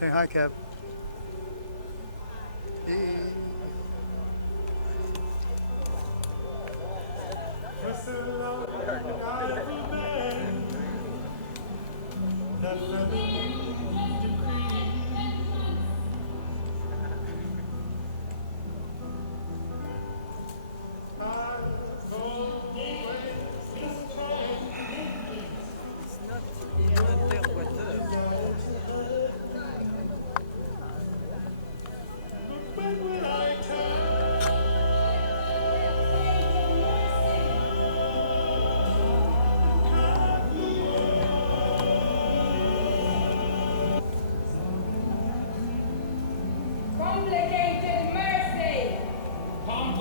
Say hi, Kev.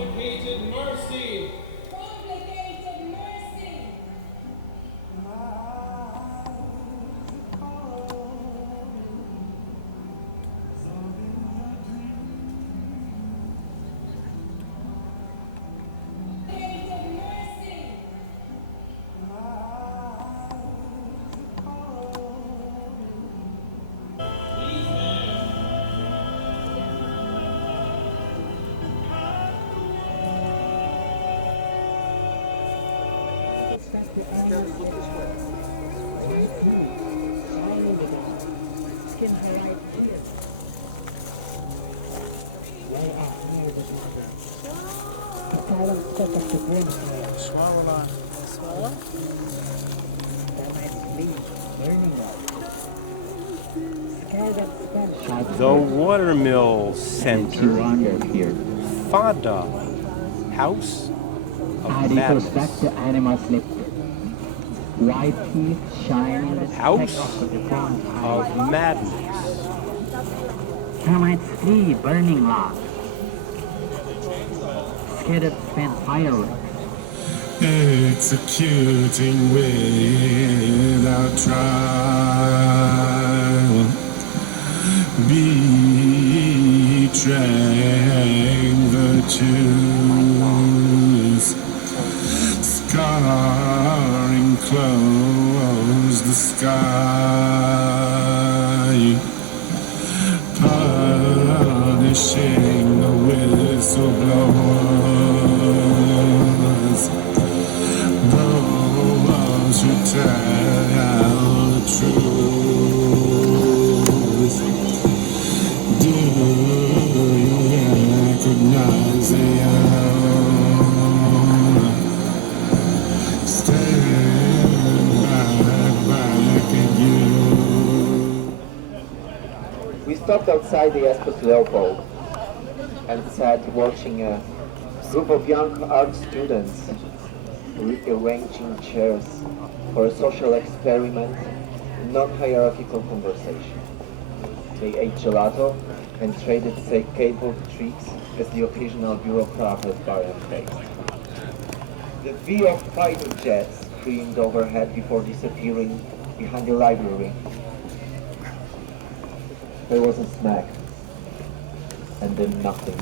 Complicated mercy. Complicated mercy. Complicated mercy. Complicated mercy. Swallow on. Swallow? The Watermill Center, FADA, House of Madness. The animal slip. White teeth shine in the House speck of the front of Madness. Termites flee burning logs. Scattered spent fireworks. Executing without trial, betraying virtues, scarring close the sky, punishing the whistleblowers, those who tell the truth. Do you recognize the hour? Stand back at you. We stopped outside the Espo's Leopold and sat watching a group of young art students rearranging chairs for a social experiment in non-hierarchical conversation. They ate gelato and traded skateboard tricks as the occasional bureaucrat at bar and faced. The V of fighter jets screamed overhead before disappearing behind the library. There was a smack, and then nothing.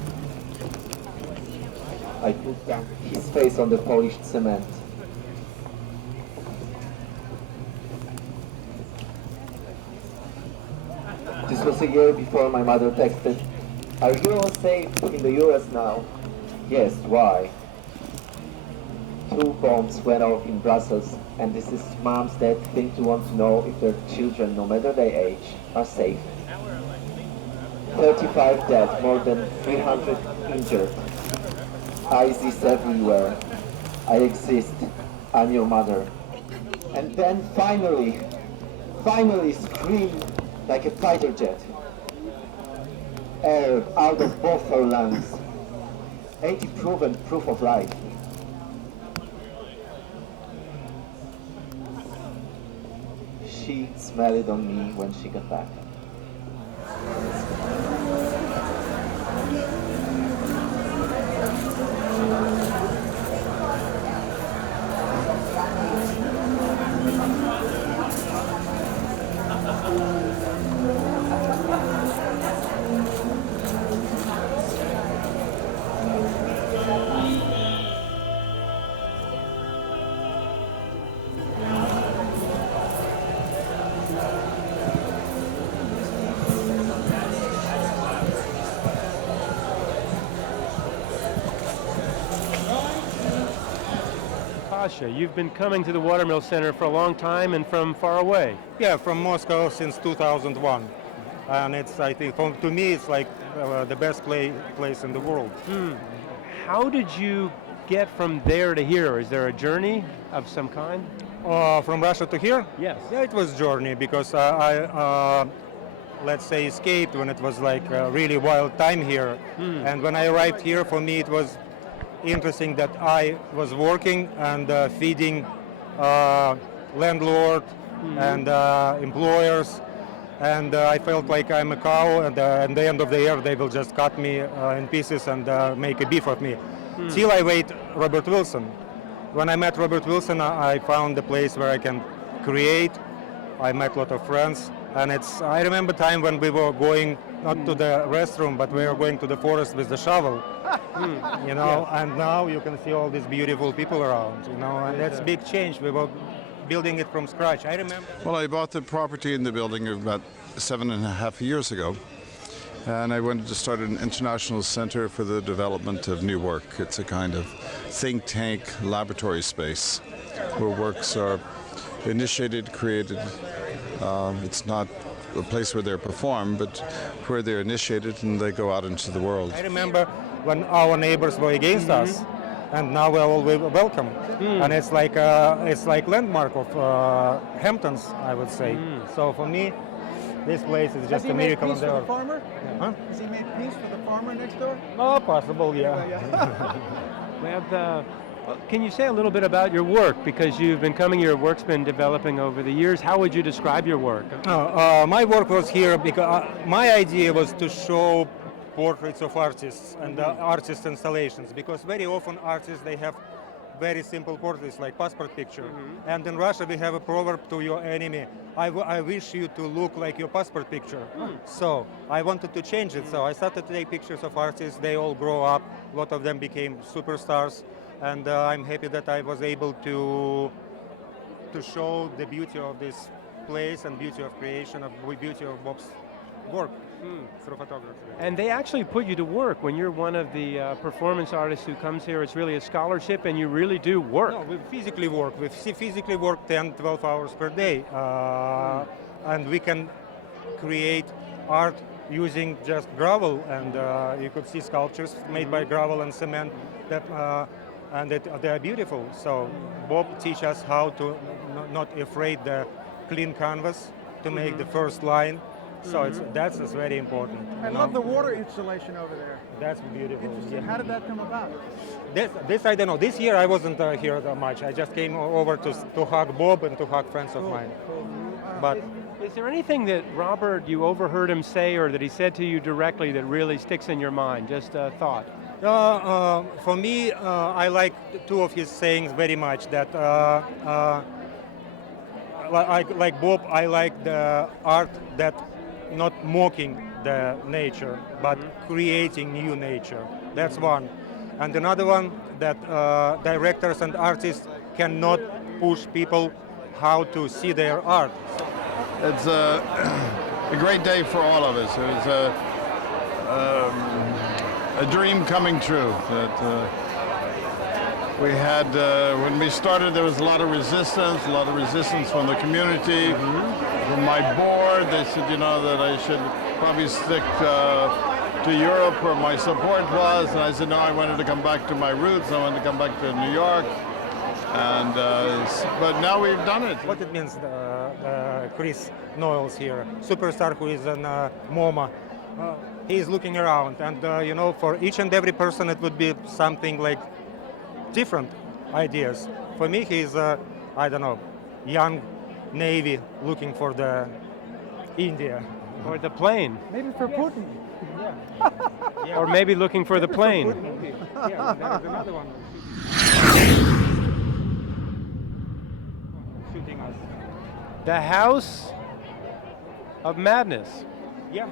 I put down his face on the polished cement. This was a year before my mother texted, "Are you all safe in the US now?" Yes, why? 2 bombs went off in Brussels, and this is moms that think to want to know if their children, no matter their age, are safe. 35 dead, more than 300 injured. ISIS everywhere. I exist. I'm your mother. And then finally scream like a fighter jet. Air out of both our lungs. 80 proven proof of life. She smelled on me when she got back. Pasha, you've been coming to the Watermill Center for a long time and from far away. Yeah, from Moscow since 2001. And it's, I think, to me, it's like the best place in the world. How did you get from there to here? Is there a journey of some kind? From Russia to here? Yes. Yeah, it was journey because I let's say, escaped when it was like a really wild time here. And when I arrived here, for me, it was interesting that I was working and feeding landlord and employers, and I felt like I'm a cow, and at the end of the year they will just cut me in pieces and make a beef of me. Till I met Robert Wilson. When I met Robert Wilson, I found a place where I can create. I met a lot of friends, and I remember time when we were going not to the restroom, but we were going to the forest with the shovel. You know, and now you can see all these beautiful people around, you know, and that's a big change. We were building it from scratch. I remember. Well, I bought the property in the building about 7.5 years ago, and I wanted to start an international center for the development of new work. It's a kind of think tank laboratory space where works are initiated, created. It's not a place where they're performed, but where they're initiated and they go out into the world. I remember when our neighbors were against us, and now we're all welcome. And it's like landmark of Hamptons, I would say. So for me, this place is just a miracle on the earth. Farmer? Huh? Has he made peace for the farmer next door? Oh, possible, yeah. Well, can you say a little bit about your work? Because you've been coming, your work's been developing over the years. How would you describe your work? My work was here because my idea was to show portraits of artists and artist installations, because very often artists, they have very simple portraits like passport picture. And in Russia we have a proverb to your enemy, I wish you to look like your passport picture. So I wanted to change it, so I started to take pictures of artists. They all grow up, a lot of them became superstars, and I'm happy that I was able to show the beauty of this place and beauty of creation, of beauty of Bob's work through photography. And they actually put you to work when you're one of the performance artists who comes here. It's really a scholarship, and you really do work. No, we physically work. We physically work 10, 12 hours per day. And we can create art using just gravel. And you could see sculptures made by gravel and cement, and they are beautiful. So Bob teaches us how to not afraid the clean canvas to make the first line. So that's very important. I love the water installation over there. That's beautiful. Interesting. How did that come about? This I don't know. This year I wasn't here that much. I just came over to hug Bob and to hug friends of mine. But is there anything that Robert, you overheard him say, or that he said to you directly that really sticks in your mind? Just a thought. For me, I like two of his sayings very much. That like Bob, I like the art that not mocking the nature, but creating new nature. That's one. And another one, that directors and artists cannot push people how to see their art. It's a great day for all of us. It was a dream coming true. That we had, when we started, there was a lot of resistance from the community, from my board. They said, you know, that I should probably stick to Europe where my support was. And I said, no, I wanted to come back to my roots. I wanted to come back to New York. And but now we've done it. What it means, Chris Noyles here, superstar who is an MoMA. He is looking around, and you know, for each and every person, it would be something like different ideas. For me, he's I don't know, young Navy looking for the India. Or the plane. Maybe for Putin. Yeah. Or maybe looking for the plane. Yeah, there is another one. Shooting us. The House of Madness. Yeah.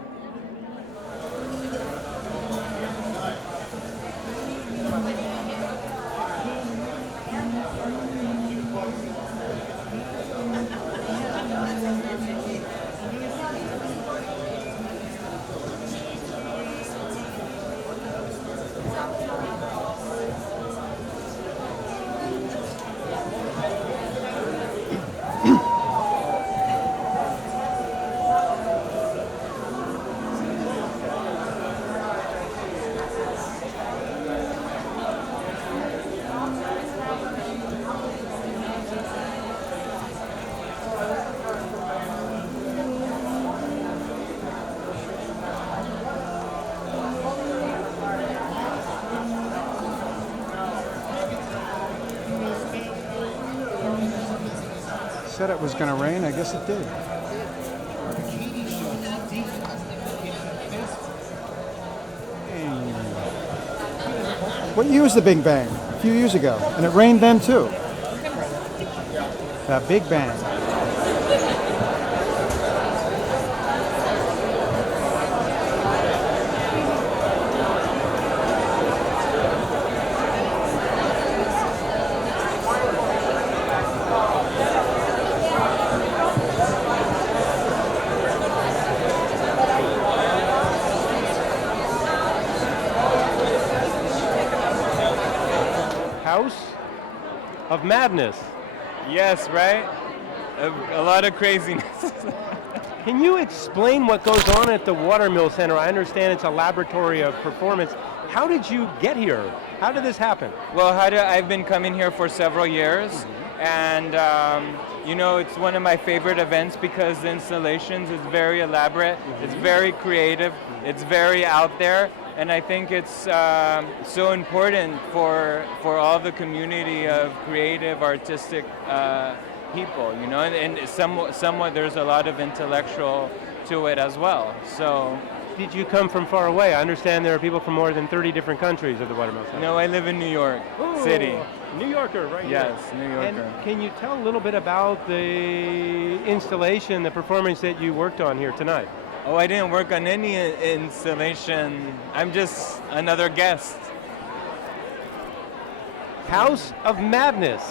Said it was going to rain. I guess it did. What year was the Big Bang? A few years ago. And it rained then too. That Big Bang. House of Madness. Yes, right? A lot of craziness. Can you explain what goes on at the Watermill Center? I understand it's a laboratory of performance. How did you get here? How did this happen? Well, I've been coming here for several years, and you know, it's one of my favorite events because the installations is very elaborate, it's very creative, it's very out there, and I think it's so important for all the community of creative, artistic people, you know, and somewhat there's a lot of intellectual to it as well. So. Did you come from far away? I understand there are people from more than 30 different countries at the Watermill Center. No, I live in New York City. New Yorker, right? Yes, here. New Yorker. And can you tell a little bit about the installation, the performance that you worked on here tonight? Oh, I didn't work on any installation. I'm just another guest. House of Madness.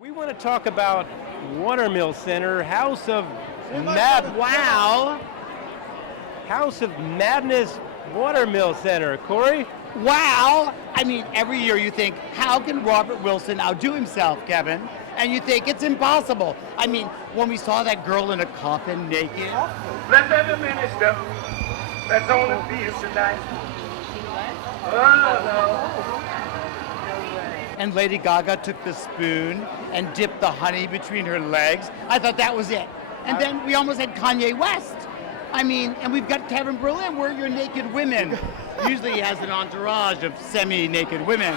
We want to talk about Watermill Center, House of Madness Watermill Center. Corey? Wow! I mean, every year you think, how can Robert Wilson outdo himself, Kevin? And you think it's impossible. I mean, when we saw that girl in a coffin naked. Let's have a minister. That's on the field tonight. And Lady Gaga took the spoon and dipped the honey between her legs. I thought that was it. And then we almost had Kanye West. I mean, and we've got Kevin Berlin, where you're naked women. Usually he has an entourage of semi-naked women.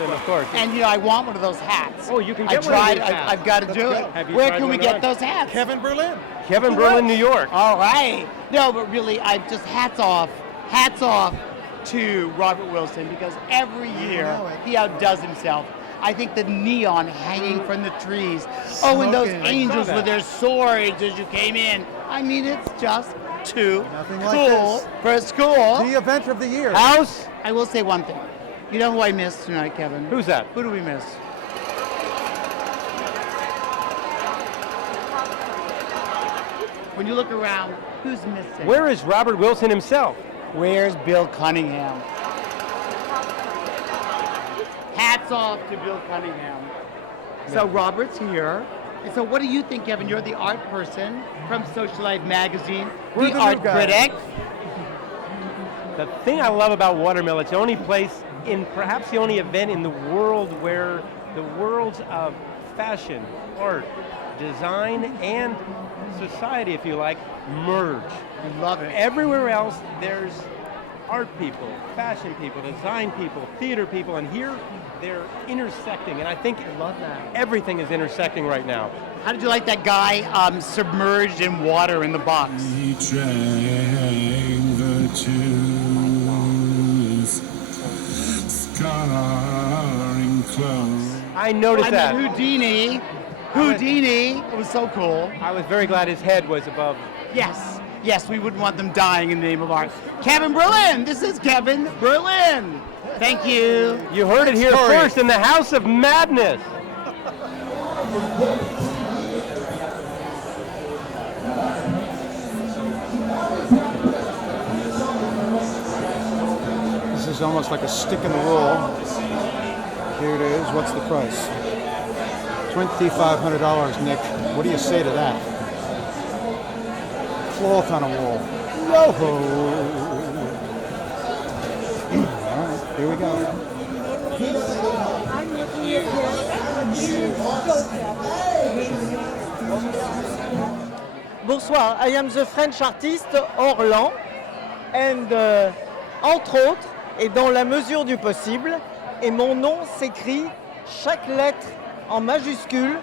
And of course. And you know, I want one of those hats. Oh, you can get one of these hats. I've got to do it. Where can we get those hats? Kevin Berlin. Kevin Berlin, New York. All right. No, but really, I just hats off to Robert Wilson, because every year he outdoes himself. I think the neon hanging from the trees. Oh, and those angels with their swords as you came in. I mean, it's just too cool for a school. The event of the year. House. I will say one thing. You know who I missed tonight, Kevin? Who's that? Who do we miss? When you look around, who's missing? Where is Robert Wilson himself? Where's Bill Cunningham? Hats off to Bill Cunningham. So Robert's here. And so what do you think, Kevin? You're the art person from Social Life magazine, We're the the art good guys. critic. The thing I love about Watermill, it's the only place, perhaps the only event in the world where the worlds of fashion, art, design, and society, if you like, merge. I love it. Everywhere else, there's art people, fashion people, design people, theater people, and here they're intersecting. And I think everything is intersecting right now. How did you like that guy submerged in water in the box? He drank the juice, scarring clothes. I noticed that. Houdini. It was so cool. I was very glad his head was above. Yes, we wouldn't want them dying in the name of art. Kevin Berlin, this is Kevin Berlin. Thank you. You heard it here first in the House of Madness. This is almost like a stick in the wool. Here it is. What's the price? $2,500, Nick. What do you say to that? Cloth on a wall. Yo-ho! All right, here we go. Bonsoir, I am the French artist Orlan, and entre autres, et dans la mesure du possible, et mon nom s'écrit chaque lettre en majuscule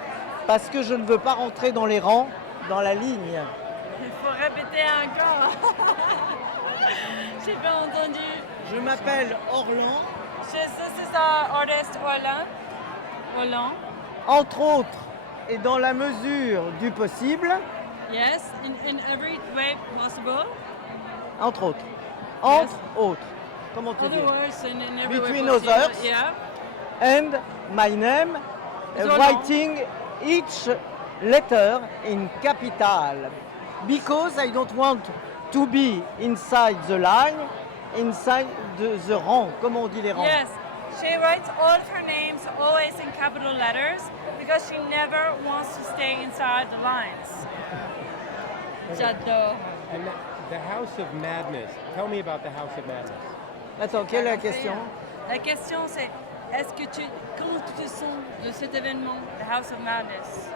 parce que je ne veux pas rentrer dans les rangs, dans la ligne. Il faut répéter encore. J'ai pas entendu. Je m'appelle Orlan. This is our artist Orlan. Entre autres, et dans la mesure du possible. Yes, in every way possible. Entre autres. Entre autres. Comment tu dis? Other words in every way Between possible. others. Yeah. And my name, writing each letter in capital, because I don't want to be inside the line, inside the rang. Comment on dit les rangs? Yes, she writes all of her names always in capital letters because she never wants to stay inside the lines. J'adore. And the House of Madness. Tell me about the House of Madness. Attends, quelle est la question? La question c'est, comment tu te sens de cet événement, the House of Madness?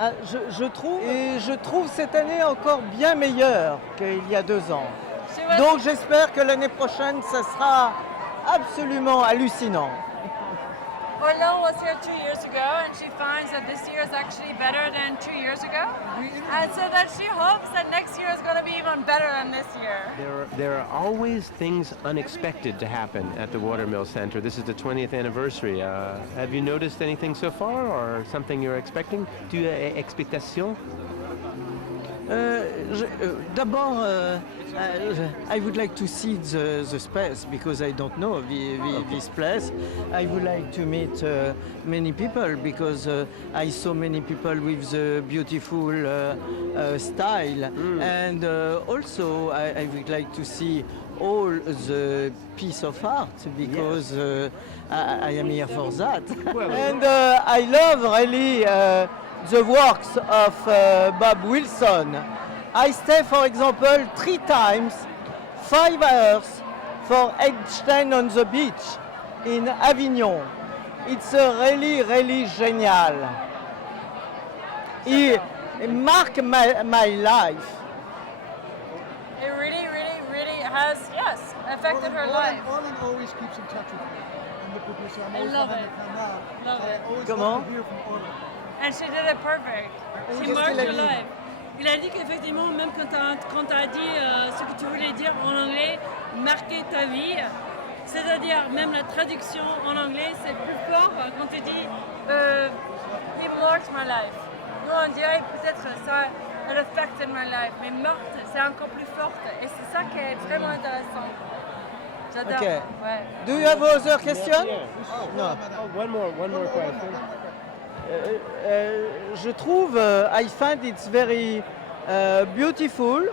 Ah, je trouve cette année encore bien meilleure qu'il y a 2 ans. Donc j'espère que l'année prochaine, ça sera absolument hallucinant. Orlan was here 2 years ago, and she finds that this year is actually better than 2 years ago, and so that she hopes that next year is going to be even better than this year. There are always things unexpected to happen at the Watermill Center. This is the 20th anniversary. Have you noticed anything so far, or something you're expecting? Tu as expectation? D'abord, I would like to see the space because I don't know this place. I would like to meet many people because I saw many people with the beautiful style. And also I would like to see all the piece of art because I am here for that. And I love really the works of Bob Wilson. I stay, for example, 3 times, 5 hours for Einstein on the beach in Avignon. It's really, really genial. He marked my life. It really, really, really has, yes, affected her life. Orlin always keeps in touch with me. I'm the producer. I'm always love having it. to come out. Love So I it. always Comment? love to hear from Orlin. And she did it perfect. She marked your life. Il a dit qu'effectivement, même quand tu as dit ce que tu voulais dire en anglais, marquer ta vie, c'est-à-dire même la traduction en anglais, c'est plus fort quand tu dis he marked my life. Nous, on dirait peut-être ça, it affected my life, mais morte, c'est encore plus forte. Et c'est ça qui est vraiment intéressant. J'adore. Okay. Ouais. Do you have other questions? No. Oh, one more question. Je trouve, I find it's very beautiful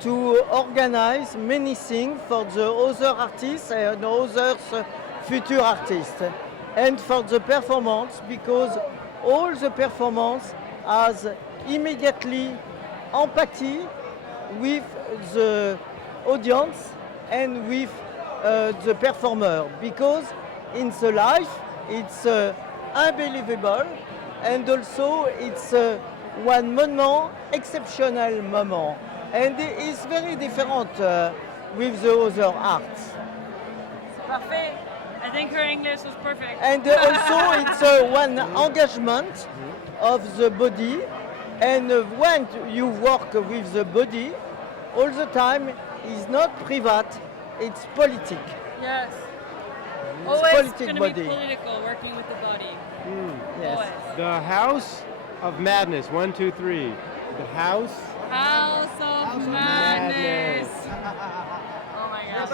to organize many things for the other artists and other future artists, and for the performance because all the performance has immediately empathy with the audience and with the performer because in the life it's unbelievable and also it's one moment, exceptional moment, and it's very different with the other arts. C'est parfait. I think her English was perfect. And also it's one engagement of the body, and when you work with the body, all the time is not private, it's politic. Yes. It's Always politic going to body. be political, working with the body. Yes. Always. The House of Madness. 1, 2, 3. The House. House of Madness. Oh my gosh.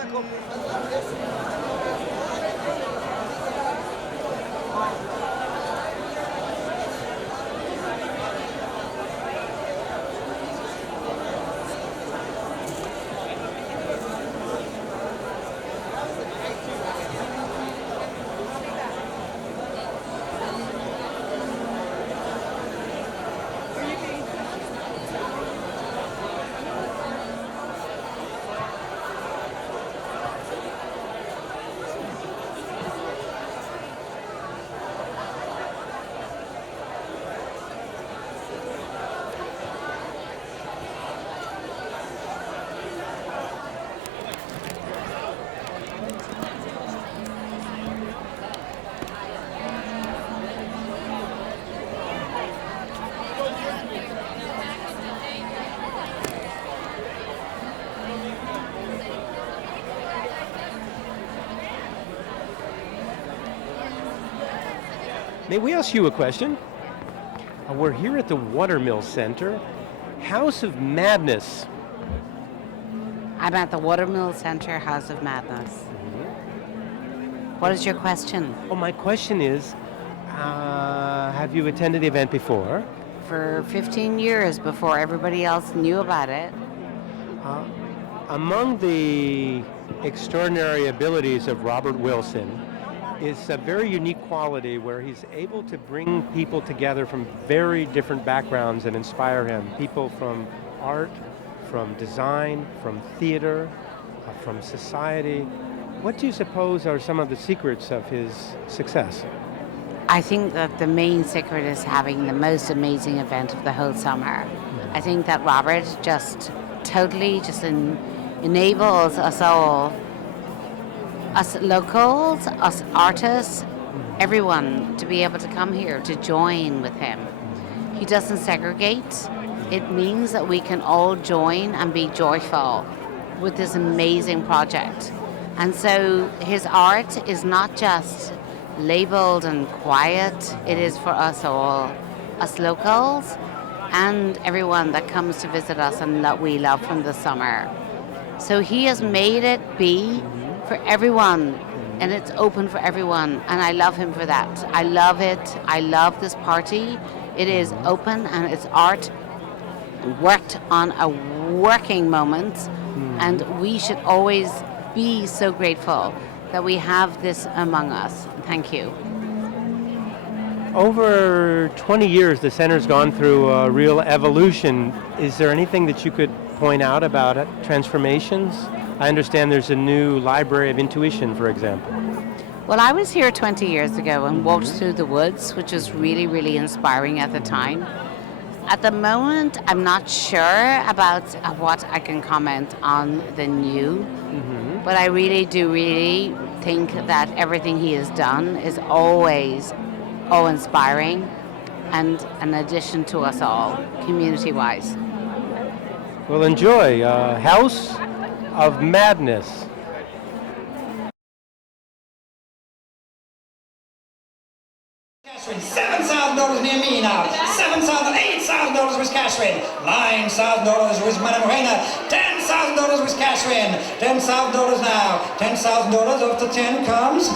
May we ask you a question? We're here at the Watermill Center. House of Madness. I'm at the Watermill Center House of Madness. What is your question? Oh, my question is, have you attended the event before? For 15 years before everybody else knew about it. Among the extraordinary abilities of Robert Wilson is a very unique quality where he's able to bring people together from very different backgrounds and inspire him. People from art, from design, from theater, from society. What do you suppose are some of the secrets of his success? I think that the main secret is having the most amazing event of the whole summer. I think that Robert just totally enables us all, us locals, us artists, everyone to be able to come here to join with him. He doesn't segregate. It means that we can all join and be joyful with this amazing project. And so his art is not just labeled and quiet, it is for us all, us locals, and everyone that comes to visit us and that we love from the summer. So he has made it be for everyone, and it's open for everyone, and I love him for that. I love it. I love this party. It is open, and it's art worked on a working moment, and we should always be so grateful that we have this among us. Thank you. Over 20 years, the center's gone through a real evolution. Is there anything that you could point out about it? Transformations? I understand there's a new library of intuition, for example. Well, I was here 20 years ago and walked through the woods, which was really, really inspiring at the time. At the moment, I'm not sure about what I can comment on the new, but I really do think that everything he has done is always awe-inspiring and an addition to us all, community-wise. Well, enjoy House of Madness. $7,000 near me now. $8,000 with cash win. $9,000 with Madame Reina. $10,000 with cash win. $10,000 now. $10,000 after 10 comes.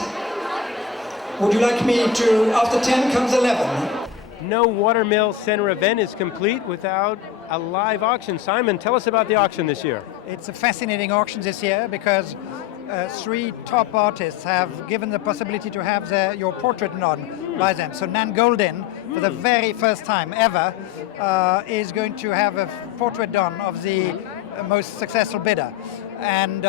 Would you like me to? After 10 comes 11. No Watermill Center event is complete without a live auction. Simon, tell us about the auction this year. It's a fascinating auction this year because 3 top artists have given the possibility to have your portrait done by them. So Nan Goldin, for the very first time ever, is going to have a portrait done of the most successful bidder. And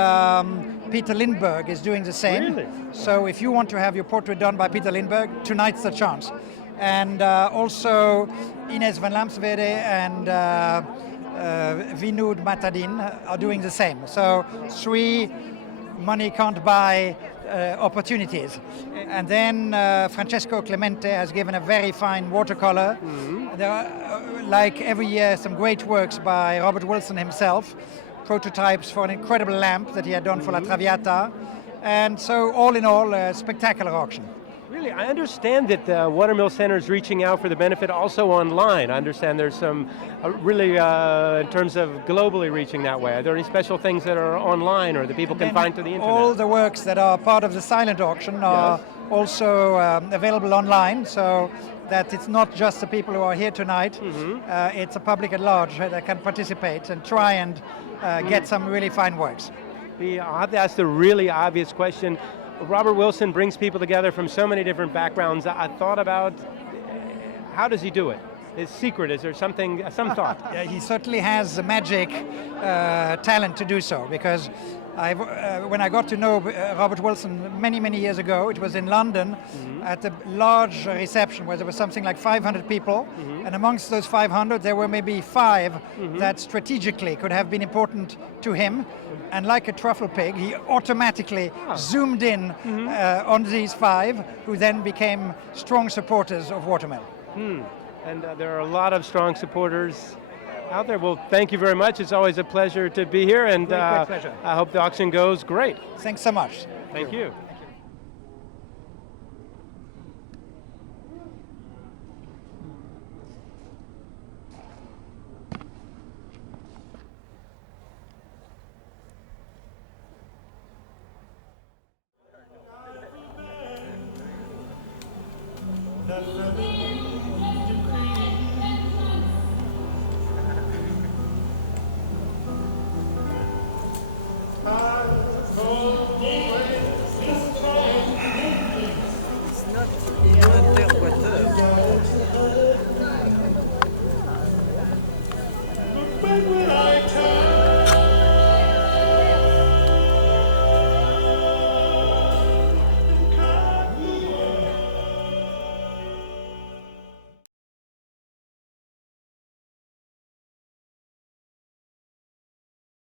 Peter Lindbergh is doing the same. Really? So if you want to have your portrait done by Peter Lindbergh, tonight's the chance. And also Ines van Lamswede and Vinood Matadin are doing the same. So 3 money can't buy opportunities. And then Francesco Clemente has given a very fine watercolor. There are, like every year, some great works by Robert Wilson himself, prototypes for an incredible lamp that he had done for La Traviata. And so all in all, a spectacular auction. Really, I understand that the Watermill Center is reaching out for the benefit also online. I understand there's some in terms of globally reaching that way. Are there any special things that are online or that people can find through the internet? All the works that are part of the silent auction are also available online, so that it's not just the people who are here tonight, it's a public at large that can participate and try and get some really fine works. I'll have to ask the really obvious question. Robert Wilson brings people together from so many different backgrounds. I thought about, how does he do it? His secret, is there some thought? Yeah, he certainly has the magic talent to do so, because when I got to know Robert Wilson many years ago, it was in London at a large reception where there was something like 500 people, and amongst those 500 there were maybe 5 that strategically could have been important to him, and like a truffle pig, he automatically zoomed in on these 5, who then became strong supporters of Watermill. And there are a lot of strong supporters out there. Well, thank you very much. It's always a pleasure to be here, and great pleasure. I hope the auction goes great. Thanks so much. Thank you. Oh